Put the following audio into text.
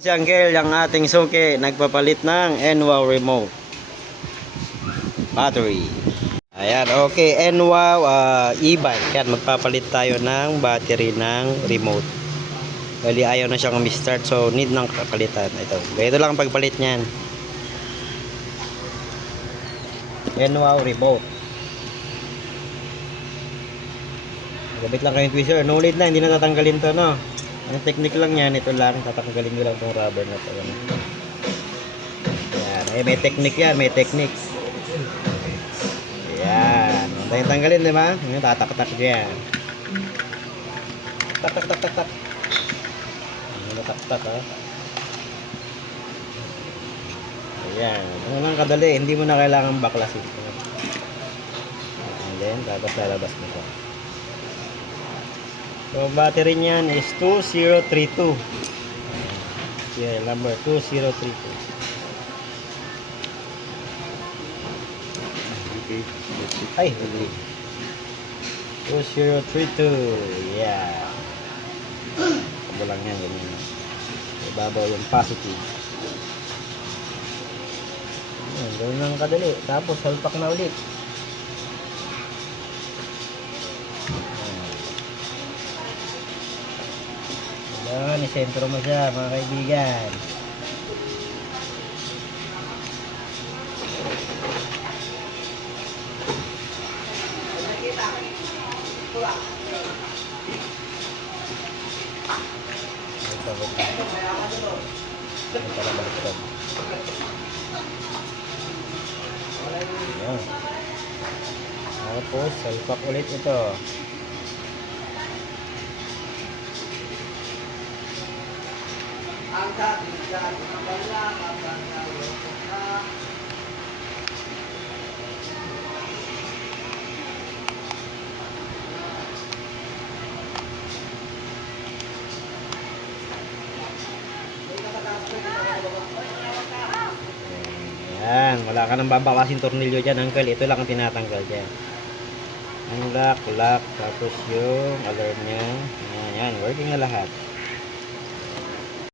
Si Uncle, ang ating suki, nagpapalit ng NWOW remote battery. Ayan, okay, NWOW e-bike. Yan, magpapalit tayo ng battery ng remote. Bali, ayaw na siyang start, so need ng kapalitan. Ito lang ang pagpalit niyan. NWOW remote. Gabit lang kayong tweezer. No need na, hindi na tatanggalin to, no? Ang technique lang yan, ito lang, tatanggalin nyo lang itong rubber na to. Yan, may technique yan, may technique. Yan, tayo tanggalin, di ba? Yung tatak-tak dyan. Tak-tak-tak-tak-tak. Tak-tak, ha? Ayan, ano lang kadali, hindi mo na kailangan baklasin. And then, tapos lalabas mo siya. So, battery niyan is 2032. Serial number 2032. Ay, 2032. Yeah. Kabo lang yan, ganyan. Ibabaw yung positive. Ayan, gawin lang kadali. Tapos, salpak na ulit. Ayan, isentro mo siya, mga kaibigan. Ayan. Tapos, salpak ulit ito. Ayan, wala ka nang babakasin tornilyo dyan, Uncle. Ito lang ang tinatanggal dyan. Ang lock, tapos yung alarm nya. Ayan, working na lahat.